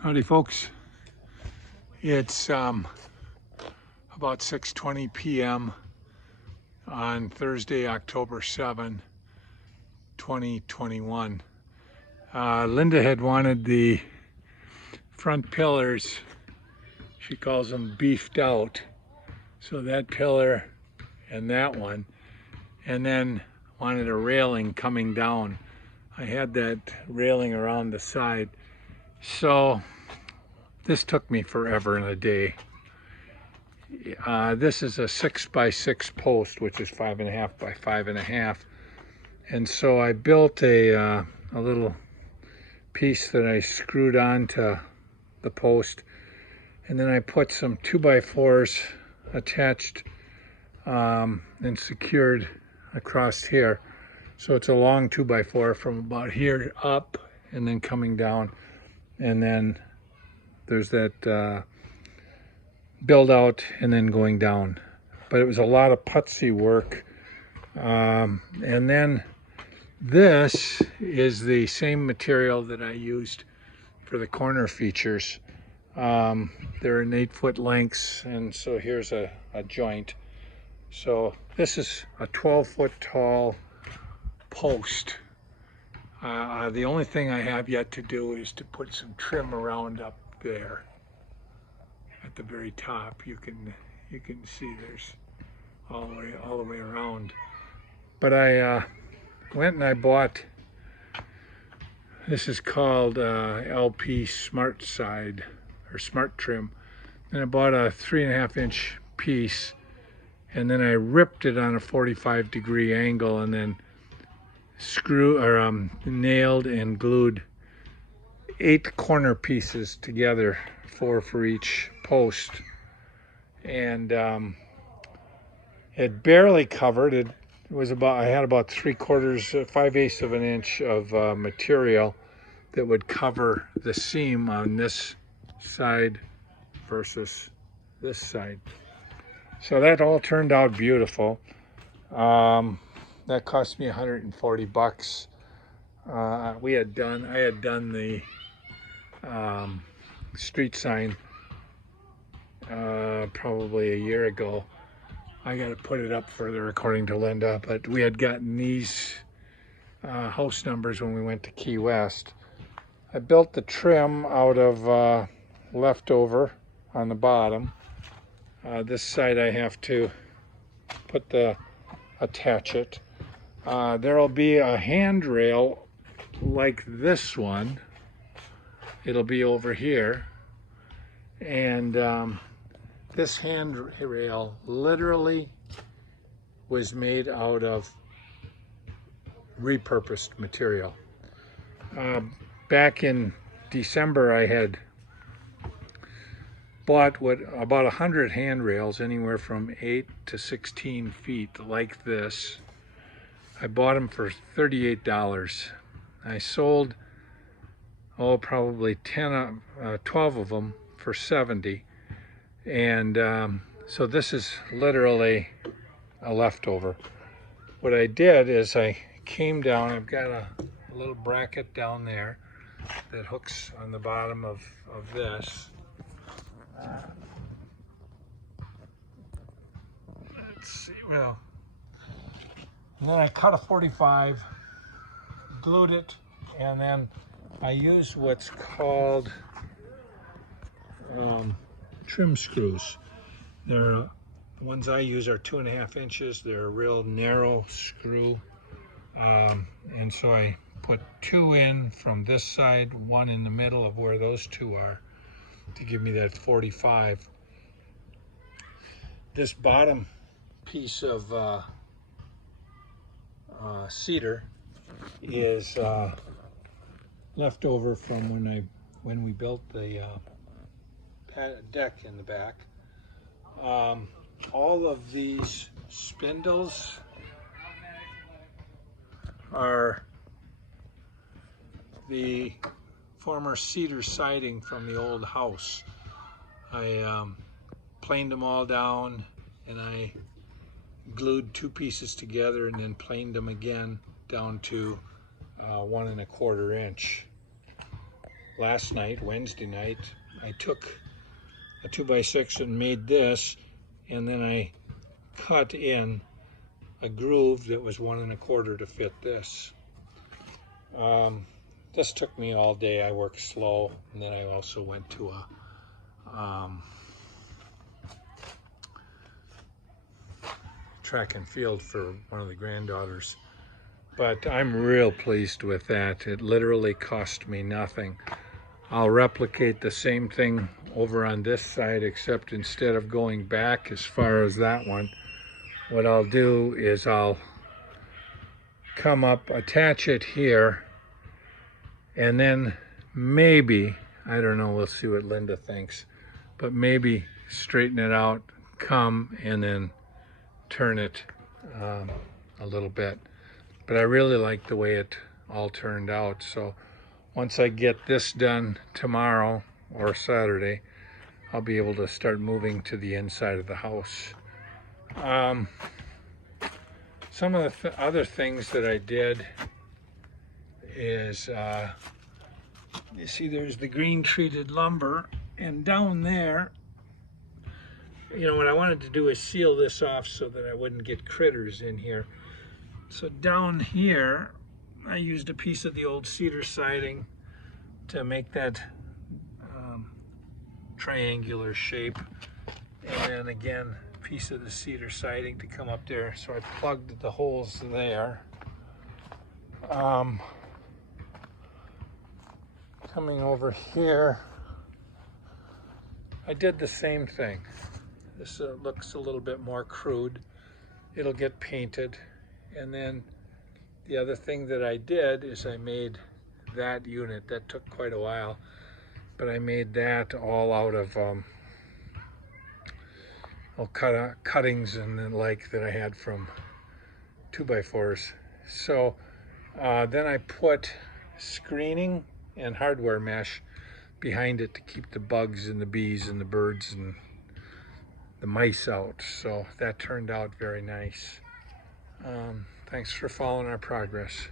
Howdy folks, it's about 6:20 p.m. on Thursday, October 7, 2021. Linda had wanted the front pillars, she calls them beefed out, so that pillar and that one, and then wanted a railing coming down. I had that railing around the side, so this took me forever and a day. This is a 6x6 post, which is 5.5 by 5.5, and so I built a little piece that I screwed onto the post, and then I put some 2x4s attached and secured across here. So it's a long 2x4 from about here up and then coming down, and then there's that build out and then going down. But it was a lot of putsy work. And then this is the same material that I used for the corner features. They're in 8-foot lengths, and so here's a joint. So this is a 12-foot tall post. The only thing I have yet to do is to put some trim around up there at the very top. You can see there's all the way around. But I went and I bought, this is called LP Smart Side or Smart Trim, and I bought a 3.5-inch piece, and then I ripped it on a 45-degree angle, and then nailed and glued 8 corner pieces together, 4 for each post, and it barely covered. It was about, I had about 5/8 of an inch of material that would cover the seam on this side versus this side. So that all turned out beautiful. That cost me $140. I had done the street sign probably a year ago. I got to put it up further according to Linda, but we had gotten these house numbers when we went to Key West. I built the trim out of leftover on the bottom. This side I have to attach it. There'll be a handrail like this one. It'll be over here, and this handrail literally was made out of repurposed material. Back in December, I had bought about 100 handrails, anywhere from 8 to 16 feet like this. I bought them for $38. I sold probably 12 of them for $70, and so this is literally a leftover. What I did is I came down. I've got a little bracket down there that hooks on the bottom of this. Let's see, well, and then I cut a 45, glued it, and then I used what's called trim screws. The ones I use are 2.5 inches. They're a real narrow screw, and so I put 2 in from this side, 1 in the middle of where those 2 are, to give me that 45. This bottom piece of cedar is left over from when we built the deck in the back. All of these spindles are the former cedar siding from the old house. I planed them all down, and I glued 2 pieces together and then planed them again down to 1 1/4 inch. last night, Wednesday night, I took a 2x6 and made this, and then I cut in a groove that was 1 1/4 to fit this. This took me all day. I work slow, and then I also went to a track and field for one of the granddaughters. But I'm real pleased with that. It literally cost me nothing. I'll replicate the same thing over on this side, except instead of going back as far as that one, what I'll do is I'll come up, attach it here, and then maybe, I don't know, we'll see what Linda thinks, but maybe straighten it out, come, and then turn it a little bit. But I really like the way it all turned out. So once I get this done tomorrow or Saturday, I'll be able to start moving to the inside of the house. Some of the other things that I did is, you see there's the green treated lumber, and down there, you know, what I wanted to do is seal this off so that I wouldn't get critters in here. So down here, I used a piece of the old cedar siding to make that triangular shape. And then again, a piece of the cedar siding to come up there. So I plugged the holes there. Coming over here, I did the same thing. This looks a little bit more crude. It'll get painted. And then the other thing that I did is I made that unit. That took quite a while, but I made that all out of cuttings and the like that I had from 2x4s. So then I put screening and hardware mesh behind it to keep the bugs and the bees and the birds and the mice out. So that turned out very nice. Thanks for following our progress.